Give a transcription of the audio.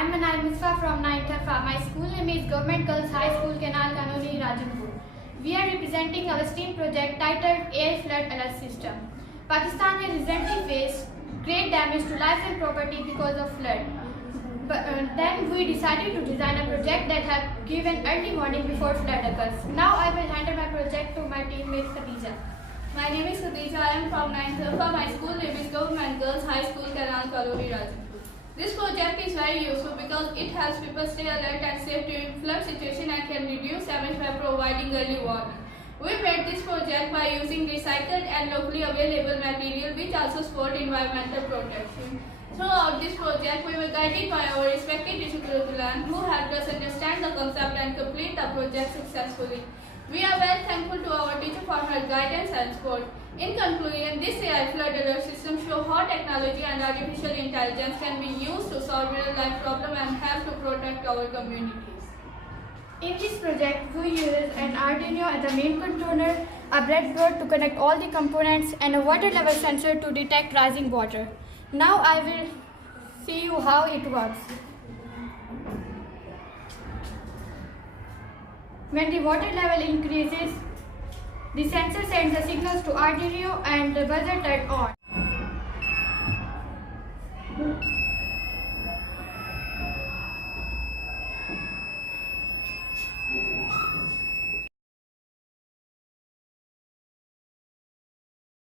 I'm Anal Misfa from 9th FA. My school name is Government Girls High School, Canal Kanoni, Rajanpur. We are representing our STEAM project titled Air Flood Alert System. Pakistan has recently faced great damage to lives and property because of flood. Then we decided to design a project that have given early warning before flood occurs. Now I will hand my project to my teammate Khadija. My name is Khadija. I am from 9th FA. My school name is Government Girls High School, Canal Kanoni, Rajanpur. This project is very useful because it helps people stay alert and safe during flood situation and can reduce damage by providing early warning. We made this project by using recycled and locally available material which also support environmental protection. Throughout this project, we were guided by our respected teacher curriculum who helped us understand the concept and complete the project successfully. We are very thankful to our teacher for her guidance and support. In conclusion, this AI flood alert system shows how technology and artificial intelligence can be used to solve real-life problems and help to protect our communities. In this project, we use an Arduino as the main controller, a breadboard to connect all the components, and a water level sensor to detect rising water. Now I will see you how it works. When the water level increases, the sensor sends the signals to Arduino and the buzzer turns on.